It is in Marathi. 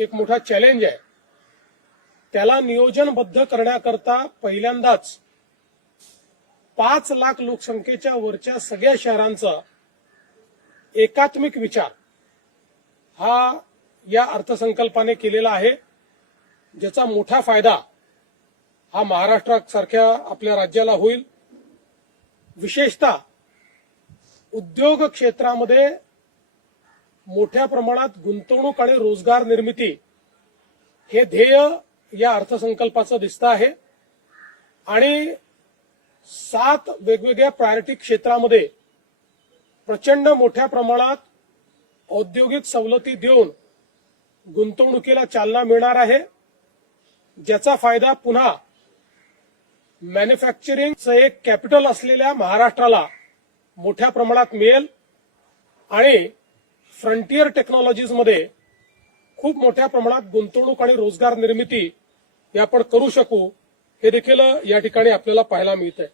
एक मोठा चॅलेंज आहे, त्याला नियोजनबद्ध करण्याकरता पहिल्यांदाच 5 लाख लोकसंख्येच्या वरच्या सगळ्या शहरांचा एकात्मिक विचार हा या अर्थसंकल्पाने केलेला आहे, ज्याचा मोठा फायदा हा महाराष्ट्रासारख्या आपल्या राज्याला होईल। विशेषतः उद्योग क्षेत्रामध्ये मोठ्या प्रमाणात गुंतवणूक आणि रोजगार निर्मिती हे ध्येय या अर्थसंकल्पाचं दिसतं आहे आणि 7 वेगवेगळ्या प्रायोरिटी क्षेत्रामध्ये प्रचंड मोठ्या प्रमाणात औद्योगिक सवलती देऊन गुंतवणुकीला चालना मिळणार आहे, ज्याचा फायदा पुन्हा मॅन्युफॅक्चरिंगचं एक कॅपिटल असलेल्या महाराष्ट्राला मोठ्या प्रमाणात मिळेल आणि फ्रंटियर टेक्नॉलॉजीजमध्ये खूप मोठ्या प्रमाणात गुंतवणूक आणि रोजगार निर्मिती हे आपण करू शकू, हे देखील या ठिकाणी आपल्याला पाहायला मिळतंय।